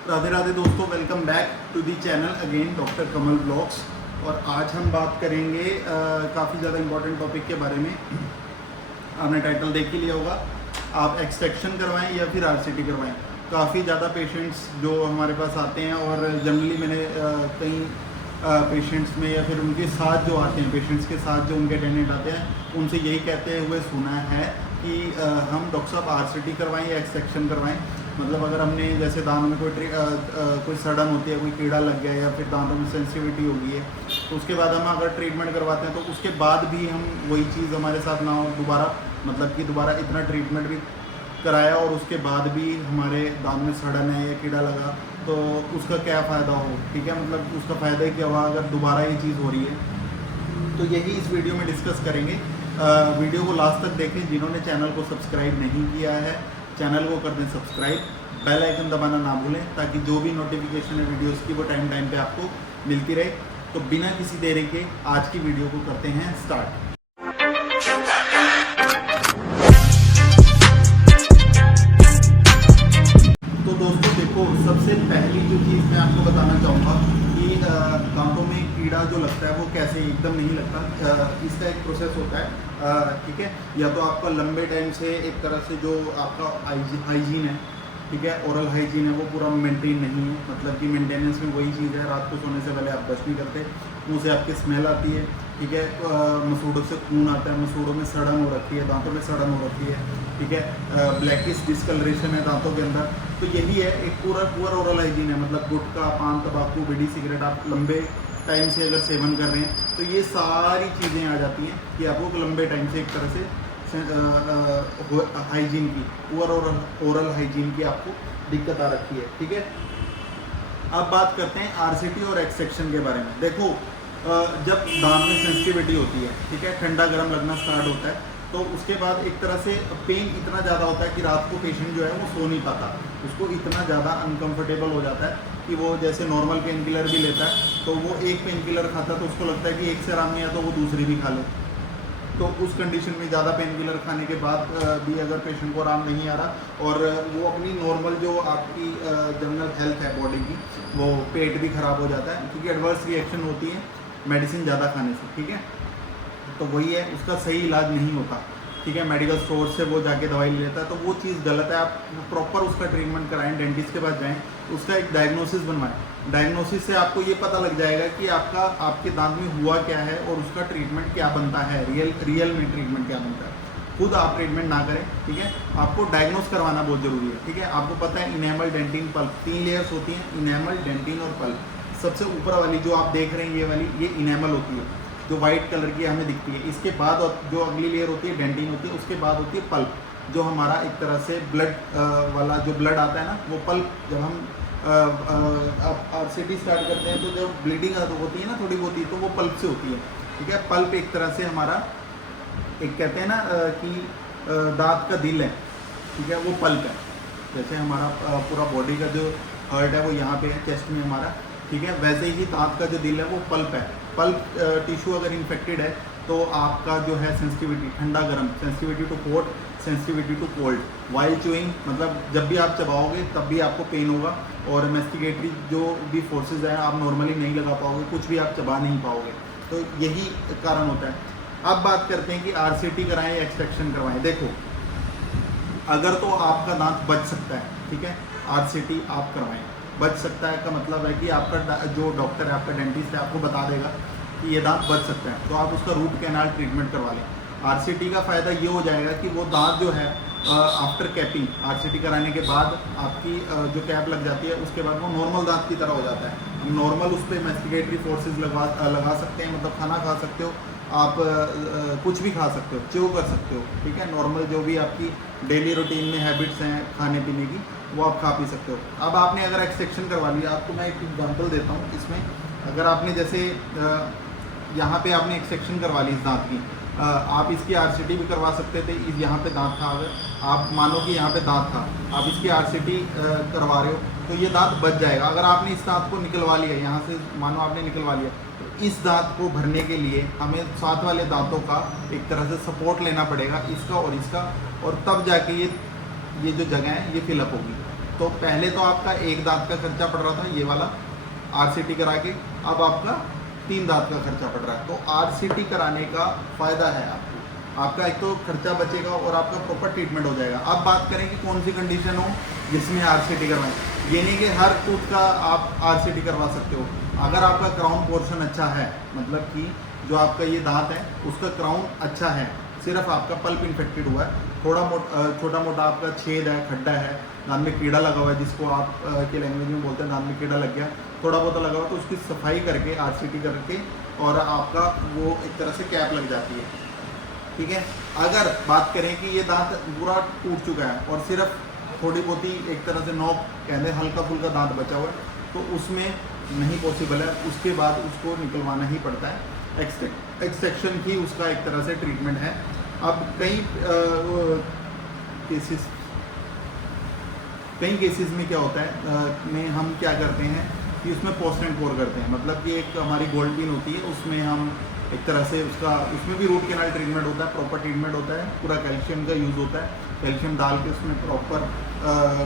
राधे राधे दोस्तों, welcome back to the channel again doctor Kamal blogs. और आज हम बात करेंगे काफ़ी ज़्यादा इम्पोर्टेंट टॉपिक के बारे में। आपने टाइटल देख ही लिया होगा, आप एक्सट्रैक्शन करवाएं या फिर आरसीटी करवाएं। काफ़ी ज़्यादा पेशेंट्स जो हमारे पास आते हैं और जनरली मैंने कई पेशेंट्स में या फिर उनके साथ जो आते हैं, पेशेंट्स के साथ जो उनके अटेंडेंट आते हैं, उनसे यही कहते हुए सुना है कि हम डॉक्टर साहब आरसीटी करवाएं या एक्सट्रैक्शन करवाएं। मतलब अगर हमने जैसे दांत में कोई सड़न होती है, कोई कीड़ा लग गया या फिर दांतों में सेंसिटिविटी हो गई है, तो उसके बाद हम अगर ट्रीटमेंट करवाते हैं तो उसके बाद भी हम वही चीज़ हमारे साथ ना हो दोबारा, मतलब कि दोबारा इतना ट्रीटमेंट भी कराया और उसके बाद भी हमारे दांत में सड़न है या कीड़ा लगा तो उसका क्या फ़ायदा हो। ठीक है, मतलब उसका फ़ायदा ही क्या हुआ अगर दोबारा ये चीज़ हो रही है। तो यही इस वीडियो में डिस्कस करेंगे। वीडियो को लास्ट तक देखें। जिन्होंने चैनल को सब्सक्राइब नहीं किया है, चैनल को कर दें सब्सक्राइब, बेल आइकन दबाना ना भूलें ताकि जो भी नोटिफिकेशन है वीडियोस की वो टाइम पे आपको मिलती रहे। तो बिना किसी देरी के आज की वीडियो को करते हैं स्टार्ट। तो दोस्तों देखो, सबसे पहली जो चीज़ मैं आपको बताना चाहूँगा कि दांतों में कीड़ा जो लगता है वो कैसे एकदम नहीं लगता। इसका एक प्रोसेस होता है, ठीक है। या तो आपका लंबे टाइम से एक तरह से जो आपका हाइजीन है, ठीक है, ओरल हाइजीन है, वो पूरा मेंटेन नहीं है। मतलब कि मेंटेनेंस में वही चीज़ है, रात को सोने से पहले आप ब्रश नहीं करते, मुँह से आपकी स्मेल आती है, ठीक है, मसूड़ों से खून आता है, मसूड़ों में सड़न हो रखी है, दांतों में सड़न हो रखी है, ठीक है, ब्लैकिश डिस्कलरेशन है दांतों के अंदर। तो यही है, एक पूरा ओरल हाइजीन है। मतलब गुटखा, पान, तंबाकू, बीड़ी, सिगरेट आप लंबे टाइम से अगर सेवन कर रहे हैं तो ये सारी चीज़ें आ जाती हैं कि आपको लंबे टाइम से एक तरह से हाइजीन की, पुअर ओरल हाइजीन की आपको दिक्कत आ रखी है, ठीक है। अब बात करते हैं आरसीटी और एक्सट्रैक्शन के बारे में। देखो, जब दांत में सेंसिटिविटी होती है, ठीक है, ठंडा गर्म लगना स्टार्ट होता है, तो उसके बाद एक तरह से पेन इतना ज़्यादा होता है कि रात को पेशेंट जो है वो सो नहीं पाता। उसको इतना ज़्यादा अनकंफर्टेबल हो जाता है कि वो जैसे नॉर्मल पेन किलर भी लेता है तो वो एक पेन किलर खाता है तो उसको लगता है कि एक से आराम नहीं आया तो वो दूसरी भी खा ले। तो उस कंडीशन में ज़्यादा पेन किलर खाने के बाद भी अगर पेशेंट को आराम नहीं आ रहा और वो अपनी नॉर्मल जो आपकी जनरल हेल्थ है बॉडी की, वो पेट भी ख़राब हो जाता है क्योंकि एडवर्स रिएक्शन होती है मेडिसिन ज़्यादा खाने से, ठीक है। तो वही है, उसका सही इलाज नहीं होता, ठीक है। मेडिकल स्टोर से वो जाके दवाई ले लेता है तो वो चीज़ गलत है। आप प्रॉपर उसका ट्रीटमेंट कराएं, डेंटिस्ट के पास जाएं, उसका एक डायग्नोसिस बनवाएं। डायग्नोसिस से आपको ये पता लग जाएगा कि आपके दांत में हुआ क्या है और उसका ट्रीटमेंट क्या बनता है, रियल में ट्रीटमेंट क्या बनता है। खुद आप ट्रीटमेंट ना करें, ठीक है। आपको डायग्नोस करवाना बहुत ज़रूरी है, ठीक है। आपको पता है इनेमल, डेंटिन, पल्प, 3 लेयर्स होती हैं, इनेमल, डेंटिन और पल्प। सबसे ऊपर वाली जो आप देख रहे हैं ये वाली, ये इनेमल होती है जो वाइट कलर की हमें दिखती है। इसके बाद जो अगली लेयर होती है डेंटिन होती है, उसके बाद होती है पल्प, जो हमारा एक तरह से ब्लड वाला जो ब्लड आता है ना, वो पल्प। जब हम आरसीटी स्टार्ट करते हैं तो जब ब्लीडिंग होती है ना थोड़ी बहुत ही, तो वो पल्प से होती है, ठीक है। पल्प एक तरह से हमारा एक कहते हैं ना कि दांत का दिल है, ठीक है, वो पल्प है। जैसे हमारा पूरा बॉडी का जो हार्ट है वो यहाँ पे है चेस्ट में हमारा, ठीक है, वैसे ही दांत का जो दिल है वो पल्प है। पल्प टिश्यू अगर इन्फेक्टेड है तो आपका जो है सेंसिटिविटी, ठंडा गर्म, sensitivity to hot, sensitivity to cold, while chewing, मतलब जब भी आप चबाओगे तब भी आपको पेन होगा और मेस्टिकेटरी जो भी फोर्सेस हैं आप नॉर्मली नहीं लगा पाओगे, कुछ भी आप चबा नहीं पाओगे। तो यही कारण होता है। अब बात करते हैं कि आरसीटी कराएं या एक्सट्रैक्शन करवाएं। देखो, अगर तो आपका दांत बच सकता है, ठीक है, आरसीटी आप करवाएं। बच सकता है का मतलब है कि आपका जो डॉक्टर है, आपका डेंटिस्ट है, आपको बता देगा कि ये दांत बच सकता है तो आप उसका रूट कैनाल ट्रीटमेंट करवा लें। आरसीटी का फ़ायदा ये हो जाएगा कि वो दांत जो है आफ्टर कैपिंग, आरसीटी कराने के बाद आपकी जो कैप लग जाती है उसके बाद वो नॉर्मल दांत की तरह हो जाता है। नॉर्मल उस पर मेस्टिकेटरी फोर्सेस लगा सकते हैं, मतलब खाना खा सकते हो आप, कुछ भी खा सकते हो, च्यू कर सकते हो, ठीक है। नॉर्मल जो भी आपकी डेली रूटीन में हैबिट्स हैं खाने पीने की वो आप खा पी सकते हो। अब आपने अगर एक्सट्रैक्शन करवा लिया, आपको मैं एक एग्जांपल देता हूँ इसमें। अगर आपने जैसे यहाँ पे आपने एक्सट्रैक्शन करवा ली इस दांत की, आप इसकी आरसीटी भी करवा सकते थे। इस यहाँ पे दांत था, अगर आप मानो कि यहाँ पे दांत था, आप इसकी आरसीटी करवा रहे हो तो ये दांत बच जाएगा। अगर आपने इस दांत को निकलवा लिया, यहाँ से मानो आपने निकलवा लिया, तो इस दांत को भरने के लिए हमें साथ वाले दांतों का एक तरह से सपोर्ट लेना पड़ेगा, इसका और इसका, और तब जाके ये जो जगह है ये फिलअप होगी। तो पहले तो आपका एक दांत का खर्चा पड़ रहा था ये वाला RCT करा के, अब आपका 3 दांत का खर्चा पड़ रहा है। तो RCT कराने का फ़ायदा है आपको, आपका एक तो खर्चा बचेगा और आपका प्रॉपर ट्रीटमेंट हो जाएगा। अब बात करें कि कौन सी कंडीशन हो जिसमें RCT करवाएं, ये नहीं कि हर टूथ का आप RCT करवा सकते हो। अगर आपका क्राउन पोर्शन अच्छा है, मतलब कि जो आपका ये दांत है उसका क्राउन अच्छा है, सिर्फ आपका पल्प इन्फेक्टेड हुआ है, छोटा मोटा आपका छेद है, खड्डा है, दांत में कीड़ा लगा हुआ है, जिसको आप के लैंग्वेज में बोलते हैं दांत में कीड़ा लग गया, थोड़ा बहुत लगा हुआ, तो उसकी सफाई करके RCT करके और आपका वो एक तरह से कैप लग जाती है, ठीक है। अगर बात करें कि ये दांत पूरा टूट चुका है और सिर्फ थोड़ी बहुत ही एक तरह से नोक कहते हैं हल्का फुल्का दांत बचा हुआ है, तो उसमें नहीं पॉसिबल है, उसके बाद उसको निकलवाना ही पड़ता है। एक्सट्रैक्शन ही उसका एक तरह से ट्रीटमेंट है। अब कई केसेस में क्या होता है में हम क्या करते हैं कि उसमें पोस्ट एंड कोर करते हैं, मतलब कि एक हमारी गोल्ड पिन होती है, उसमें हम एक तरह से उसमें भी रूट कैनाल ट्रीटमेंट होता है, प्रॉपर ट्रीटमेंट होता है, पूरा कैल्शियम का यूज़ होता है, कैल्शियम डाल के उसमें प्रॉपर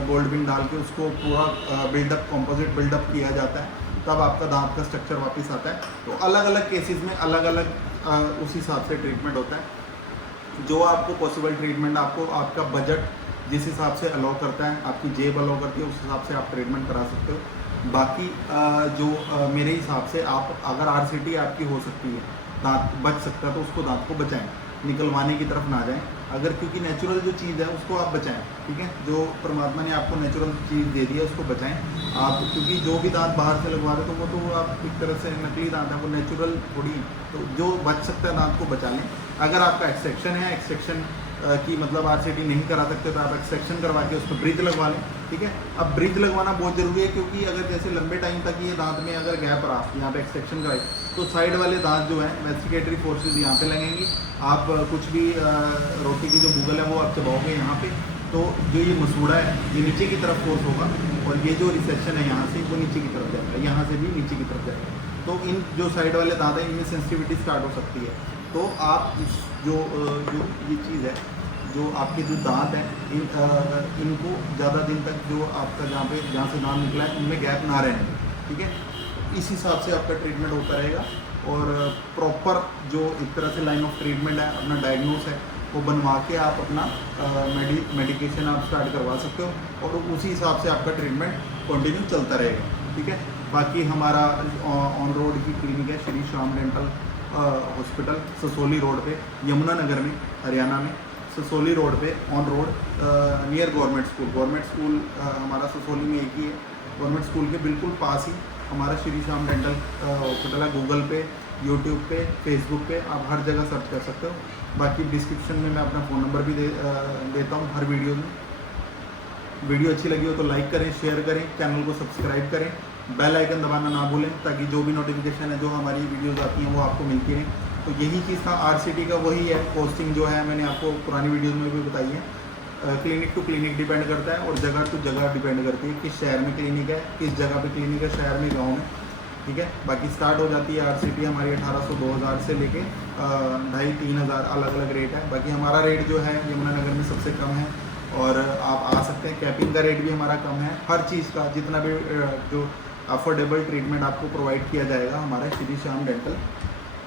गोल्ड पिन डाल के उसको पूरा बिल्डअप कंपोजिट बिल्डअप किया जाता है, तब आपका दांत का स्ट्रक्चर वापस आता है। तो अलग अलग केसेस में अलग अलग उस हिसाब से ट्रीटमेंट होता है। जो आपको पॉसिबल ट्रीटमेंट आपको आपका बजट जिस हिसाब से अलाउ करता है, आपकी जेब अलाउ करती है, उस हिसाब से आप ट्रीटमेंट करा सकते हो। बाकी मेरे हिसाब से आप अगर RCT आपकी हो सकती है, दांत बच सकता है, तो उसको दांत को बचाएं, निकलवाने की तरफ ना जाएं। अगर क्योंकि नेचुरल जो चीज़ है उसको आप बचाएं, ठीक है, जो परमात्मा ने आपको नेचुरल चीज़ दे दी है उसको बचाएं आप, क्योंकि जो भी दांत बाहर से लगवा रहे तो वो तो आप एक तरह से नकली दांत है, वो नेचुरल थोड़ी, तो जो बच सकता है दांत को बचा लें। अगर आपका एक्सट्रैक्शन है, एक्सट्रैक्शन की मतलब RCT नहीं करा सकते तो आप एक्सट्रैक्शन करवा के उस पर ब्रिज लगवा लें, ठीक है। अब ब्रिज लगवाना बहुत ज़रूरी है, क्योंकि अगर जैसे लंबे टाइम तक ये दांत में अगर गैप रहा, यहाँ पे एक्सट्रैक्शन कराए, तो साइड वाले दांत जो है वेस्टिगेटरी फोर्सेज यहाँ पे लगेंगी, आप कुछ भी रोटी की जो भूगल है वो आप चबाओगे यहाँ पे, तो जो ये मसूड़ा है ये नीचे की तरफ फोर्स होगा, और ये जो रिसेक्शन है यहाँ से वो नीचे की तरफ जाएगा, यहाँ से भी नीचे की तरफ जाएगा, तो इन जो साइड वाले दांत हैं इनमें सेंसिटिविटी स्टार्ट हो सकती है। तो आप इस जो ये चीज़ है, जो आपके जो दांत हैं इनको ज़्यादा दिन तक जो आपका जहाँ से दांत निकला है उनमें गैप ना रहने, ठीक है। इस हिसाब से आपका ट्रीटमेंट होता रहेगा, और प्रॉपर जो एक तरह से लाइन ऑफ ट्रीटमेंट है, अपना डायग्नोस है वो बनवा के आप अपना मेडिकेशन आप स्टार्ट करवा सकते हो, और उसी हिसाब से आपका ट्रीटमेंट कंटिन्यू चलता रहेगा, ठीक है। बाकी हमारा ऑन रोड की क्लिनिक है Shri Shyam dental hospital, Sasoli road पे, यमुनानगर में, हरियाणा में, ससोली रोड पे on road near government school हमारा ससोली में एक ही है। गवर्नमेंट स्कूल के बिल्कुल पास ही हमारा श्री श्याम डेंटल हॉस्पिटल है। गूगल पे, यूट्यूब पे, फेसबुक पे आप हर जगह सर्च कर सकते हो। बाकी डिस्क्रिप्शन में मैं अपना फ़ोन नंबर भी देता हूँ हर वीडियो में। वीडियो अच्छी लगी हो तो लाइक करें, शेयर करें, चैनल को सब्सक्राइब करें, बेल आइकन दबाना ना भूलें, ताकि जो भी नोटिफिकेशन है, जो हमारी वीडियोज़ आती हैं वो आपको मिलती रहें। तो यही चीज़ था RCT का, वही है। कॉस्टिंग जो है मैंने आपको पुरानी वीडियोज़ में भी बताई है, क्लिनिक टू क्लिनिक डिपेंड करता है, और जगह टू जगह डिपेंड करती है, किस शहर में क्लिनिक है, किस जगह पे क्लिनिक है, शहर में, गांव में, ठीक है। बाकी स्टार्ट हो जाती है RCT हमारी 1800-2000 से लेके 2500-3000 अलग अलग रेट है। बाकी हमारा रेट जो है यमुनानगर में सबसे कम है, और आप आ सकते हैं। कैपिंग का रेट भी हमारा कम है, हर चीज़ का जितना भी जो अफोर्डेबल ट्रीटमेंट आपको प्रोवाइड किया जाएगा हमारे श्री श्याम डेंटल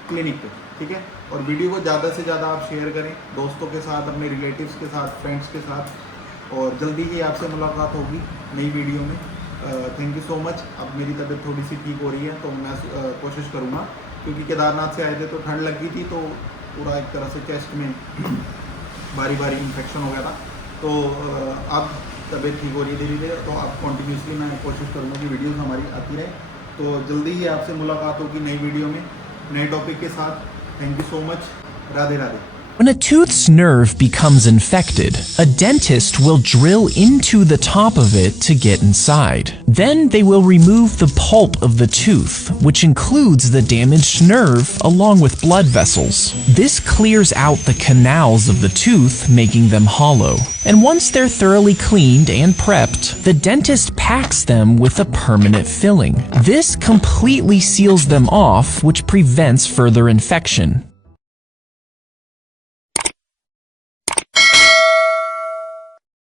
क्लिनिक पे, ठीक है। और वीडियो को ज़्यादा से ज़्यादा आप शेयर करें दोस्तों के साथ, अपने रिलेटिव्स के साथ, फ्रेंड्स के साथ, और जल्दी ही आपसे मुलाकात होगी नई वीडियो में। Thank you so much. अब मेरी तबीयत थोड़ी सी ठीक हो रही है, तो मैं कोशिश करूँगा, क्योंकि केदारनाथ से आए थे तो ठंड लग गई थी, तो पूरा एक तरह से चेस्ट में बारी बारी इन्फेक्शन हो गया था। तो अब तबीयत ठीक हो रही है धीरे धीरे, तो अब कॉन्टीन्यूसली मैं कोशिश करूँगा कि वीडियोज़ हमारी आती रहे। तो जल्दी ही आपसे मुलाकात होगी नई वीडियो में, नए टॉपिक के साथ। Thank you so much. Radhe Radhe. When a tooth's nerve becomes infected, a dentist will drill into the top of it to get inside. Then they will remove the pulp of the tooth, which includes the damaged nerve along with blood vessels. This clears out the canals of the tooth, making them hollow. And once they're thoroughly cleaned and prepped, the dentist packs them with a permanent filling. This completely seals them off, which prevents further infection.